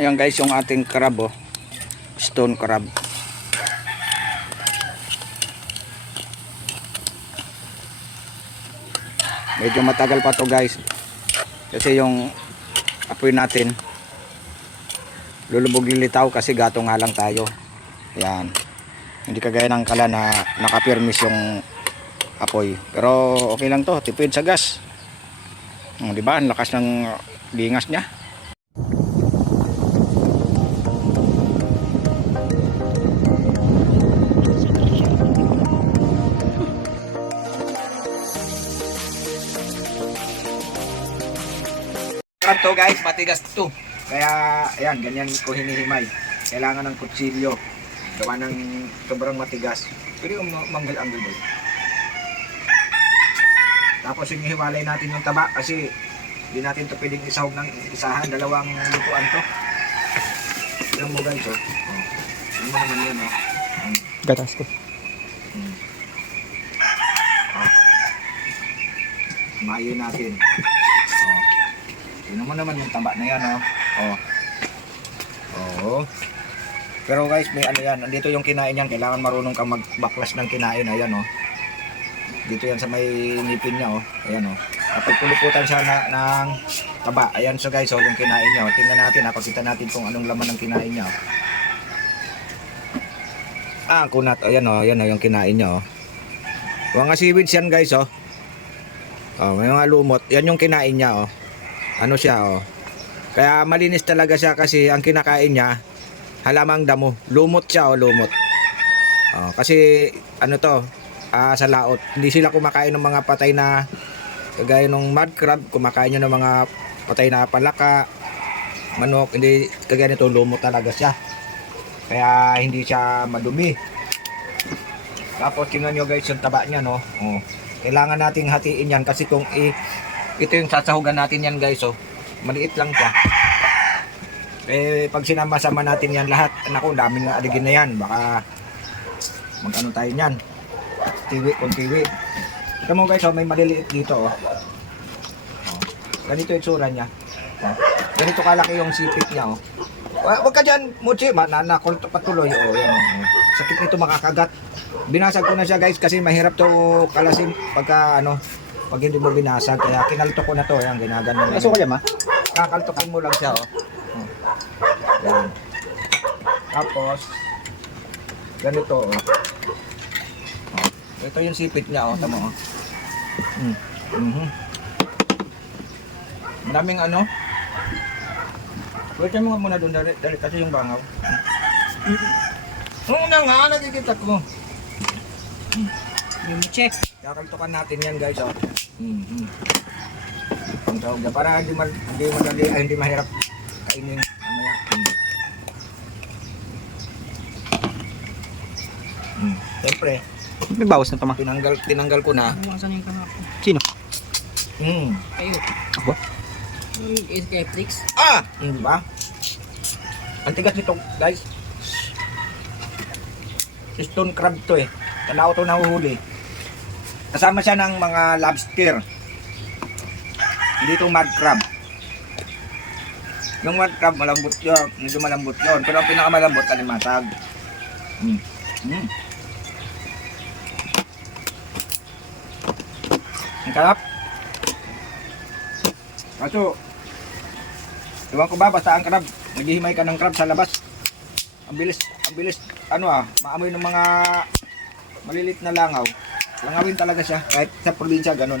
Ayan guys, yung ating crab, oh. Stone crab. Medyo matagal pa to guys, kasi yung apoy natin lulubog lilitaw kasi gato nga lang tayo. Ayan, hindi kagaya ng kala na nakapirmis yung apoy, pero okay lang to, tipid sa gas. Diba, ang lakas ng lingas niya. To guys, matigas to. Kaya ayan, ganyan ko hinihimay. Kailangan ng kutsilyo. Gawa ng sobrang matigas. Pero yung manggal-anggal boy. Tapos hinihiwalay natin yung taba kasi hindi natin to pwedeng isahog ng isahan. Dalawang lutuan to. Yung mo guys, oh. Ano mo naman yan, oh. Gatas ko. Mayo natin. Tingnan mo naman yung taba na yan, oh. Oh. Pero guys, may ano yan. Andito yung kinain yan. Kailangan marunong kang magbaklas ng kinain. Ayan, oh. Dito yan sa may ngipin niya, oh. Ayan, oh. Kapag puluputan siya ng taba. Ayan, so guys, oh, yung kinain niya, oh. Tingnan natin, ha. Pagkita natin kung anong laman ng kinain niya, oh. Ang kunat. Ayan, oh. Ayan, oh, yung kinain niya, oh. Mga seaweeds yan, guys, oh. Oh, may mga lumot. Yan yung kinain niya, oh. Ano siya, oh. Kaya malinis talaga siya kasi ang kinakain niya halamang damo. Lumot siya, oh, lumot. Oh, kasi ano to, sa laot. Hindi sila kumakain ng mga patay na kagaya ng mud crab, kumakain niya ng mga patay na palaka, manok. Hindi kagaya nito, lumot talaga siya. Kaya hindi siya madumi. Tapos tingnan nyo guys yung taba niya, no. Oh. Kailangan nating hatiin yan kasi kung ito yung sasahugan natin yan guys, oh. Maliit lang siya. Pag sinama-sama natin yan lahat, naku, daming aligin na yan. Baka mag-ano tayo yan. Tiwi kung tiwi. Ito mo guys, oh, may maliliit dito, oh. Ganito yung tsura niya. Oh. Ganito kalaki yung sipit niya, oh. Huwag ka dyan, Mochi, nanakol patuloy, oh. Yan, oh. Sakit nito makakagat. Binasag ko na siya guys kasi mahirap to kalasin pagka ano, pag hindi mo binasag, kaya kinalto ko na to. Ayan, ginagano na. Kaso kaya ma? Kakaltokin mo lang siya, oh. Ayan. Tapos, ganito, oh. Ito yung sipit niya, oh. Tama, oh. Maraming ano. Pwede mo muna doon dali kasi yung bangaw. Oo na nga, nakikita ko. Yung check. Kakaltokan natin yan guys, oh. Ang tawag na para hindi madali, hindi mahirap kainin mamaya. Siyempre, May bawas na pa ma. tinanggal ko na. Bumasan yung kamay ko. Sino? Kayo. Ako? Is kay Flix? Diba? Ang tigas nito guys. Stone crab to eh. Tanaw to nahuhuli. Kasama siya ng mga lobster. Hindi itong mud crab. Yung mud crab malambot yun. Medyo malambot yun. Pero ang pinakamalambot kalimatag. Ang sarap. Kaso, iwan ko ba basta ang crab. Naghihimay ka ng crab sa labas. Ang bilis, maamoy ng mga malilit na langaw. Langawin talaga siya, kahit sa probinsya, ganun.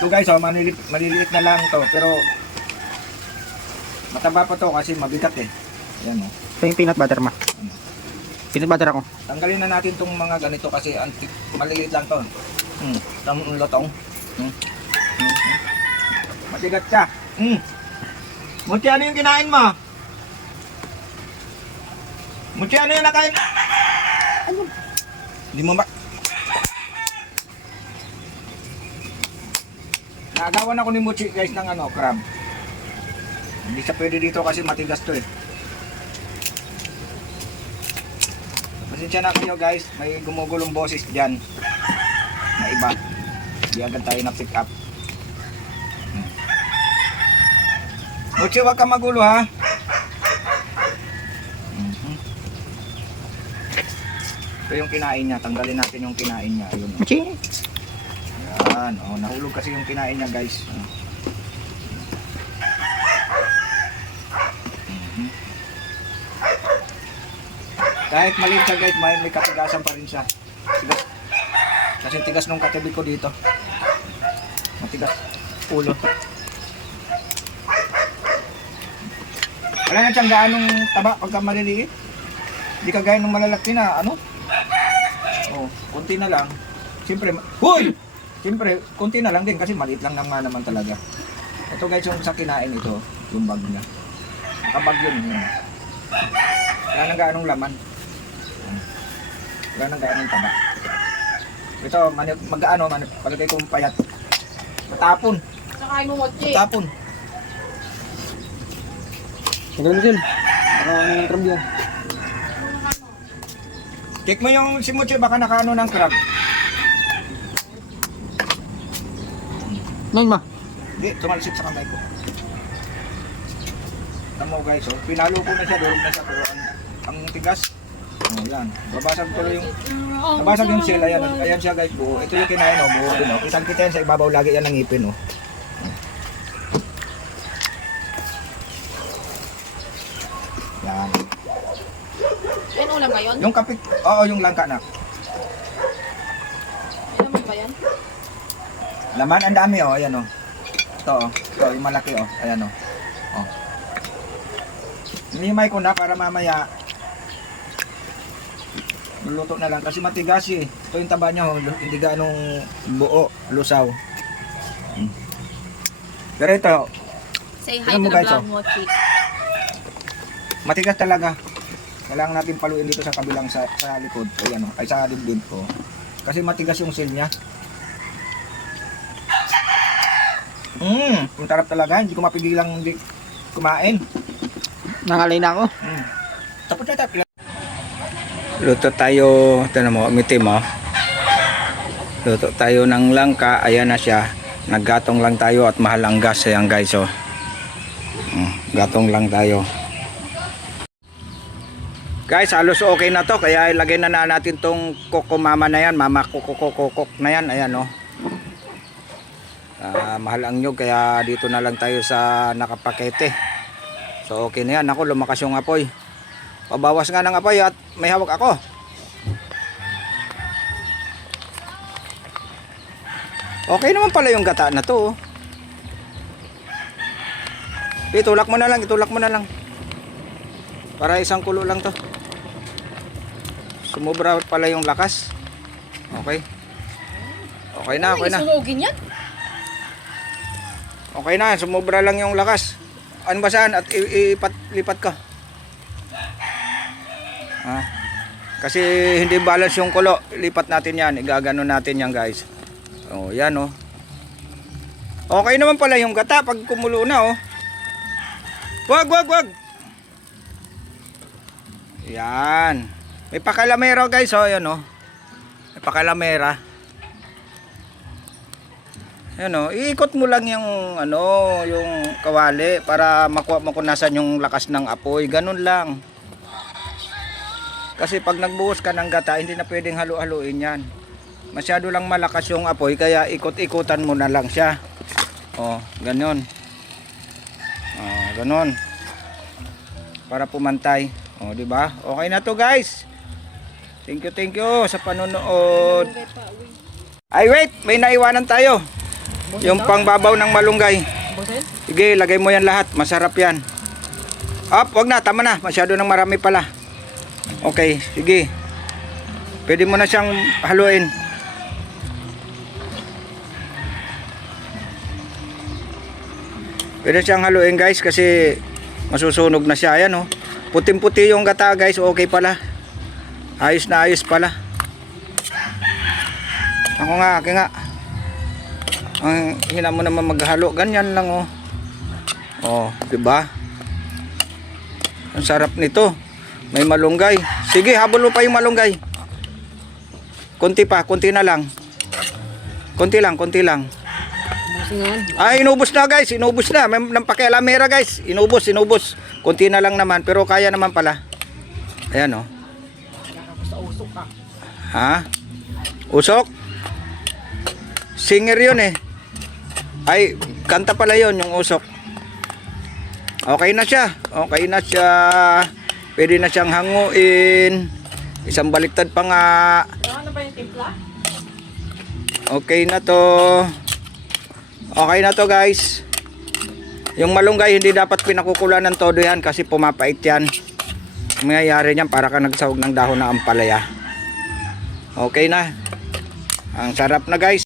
Ito guys, oh, maliliit na lang to, pero mataba pa to kasi mabigat eh. Ayan, oh. Ito yung peanut butter ma. Peanut butter ako. Tanggalin na natin tong mga ganito kasi maliliit lang to. Itong lotong. Matigat siya. Muti, ano yung kinain mo? Muti, ano yung nakain? Ano? Hindi mo ba? Naagawan ako ni Muchi guys ng ano, crab. Hindi siya pwede dito kasi matigas to eh. Pasensya na kayo guys, may gumugulong boses dyan. Na iba. Hindi agad tayo na pick up. Mochi, wag ka magulo ha. Ito yung kinain niya. Tanggalin natin yung kinain niya. Ayun. Machi. Yan. Oh, nahulog kasi yung kinain niya guys. Kahit maliit siya guys, may katigasan pa rin siya. Tigas. Kasi tigas nung katabi ko dito. Matigas. Ulo. Wala na siyang gaanong taba pagka maliliit. Hindi ka gaya nung malalaki na ano. Oh, konti na lang. Siyempre, huy! Siyempre, konti na lang din kasi maliit lang naman talaga. Ito guys, yung sa kinain ito, yung bag niya. Nakabag yun. Wala nang gaanong laman. Wala nang gaanong taba. Ito, mag-ano, palagay kong payat. Matapon. Sakain mo, Mochi. Matapon. Tagalan mo dyan. Baka ano ng crab yan. Check mo yung si Mochi, baka nakaano ng crab. Ngayon ma. Hindi, tumalsik sa kamay ko. Tama mo guys, oh. Pinalo ko na siya, durog na siya, pero ang tigas. Oh, yan. Babasag ko yung nabasag yung shell, ayan siya guys, buo. Ito yung kinain, oh, buo din, oh. Kitang kita yan sa ibabaw lagi yan ng ngipin, oh. Yan. Yan ulam ba yun? Yung kapit, oo, yung langka na. Alam mo ba yan? Laman, ang dami, oh, ayan, oh. Ito, yung malaki, oh, ayan, oh. Oh. Hinimay ko na para mamaya luluto na lang kasi matigas eh. Ito yung taba niya, oh, hindi ganong buo, lusaw. Pero ito, Say hi Tignan mo, to the guys, vlog, oh. Mochi. matigas talaga. Kailangan natin paluin dito sa kabilang sa likod. Ayan, oh, ay sa dibdib ko. Kasi matigas yung shell niya. Ang tarap talaga, hindi ko mapigilang hindi kumain. Nangalay na ako. Tapos na tayo. Luto tayo, ito mo, mitim mo. Luto tayo ng langka, ayan na siya. Naggatong lang tayo at mahal ang gas, ayan guys, oh. Gatong lang tayo. Guys, halos okay na to, kaya ilagay na natin tong kokomama na yan, mama kokokokok na yan, ayan, oh. Mahal ang nyug, kaya dito na lang tayo sa nakapakete. So okay na yan. Ako, lumakas yung apoy. Pabawas nga ng apoy at may hawak ako. Okay naman pala yung gata na to, oh. Itulak mo na lang, itulak mo na lang. Para isang kulo lang to. Sumobra pala yung lakas. Okay. Okay na, okay na. Isunugin yan? Okay na, sumobra lang yung lakas. Ano ba saan? At lipat ka. Kasi hindi balance yung kulo. Lipat natin yan. Igagano natin yan guys. Oh, yan oh. Okay naman pala yung gata pag kumulo na oh. Wag. Yan. May pakalamera guys oh. Yan oh. May pakalamera. Ano, iikot mo lang yung yung kawali para makuha mo kung nasan yung lakas ng apoy, ganun lang. Kasi pag nagbuhos ka ng gata, hindi na pwedeng halu-haluin yan. Masyado lang malakas yung apoy, kaya ikot-ikutan mo na lang siya. Oh, ganun. Oh, ganun. Para pumantay. Oh, di ba? Okay na to, guys. Thank you sa panonood. Ay, wait, may naiwanan tayo. Yung pangbabaw ng malunggay. Sige, lagay mo yan lahat. Masarap yan. Wag na, tama na. Masyado nang marami pala. Okay, sige. Pwede mo na siyang haluin. Pwede siyang haluin guys kasi masusunog na siya. Ayan oh. Puting-puti yung gata guys. Okay pala. Ayos na ayos pala. Ako nga, ang hina mo naman maghalo, ganyan lang oh. Oh, 'di ba? Ang sarap nito. May malunggay. Sige, habol mo pa yung malunggay. Konti pa, konti na lang. Konti lang. Inubos na guys, inubos na. May nang pakialamera guys. Inubos. Kunti na lang naman pero kaya naman pala. Ayan oh. Ha? Usok? Singer yun eh. Ay, kanta pala yun yung usok. Okay na siya. Pwede na siyang hanguin. Isang baliktad pa nga. Ano ba yung timpla? Okay na to guys. Yung malunggay hindi dapat pinakukulan ng todo yan kasi pumapait yan. Mayayari niyan para ka nagsawag ng dahon na ampalaya. Okay na. Ang sarap na guys.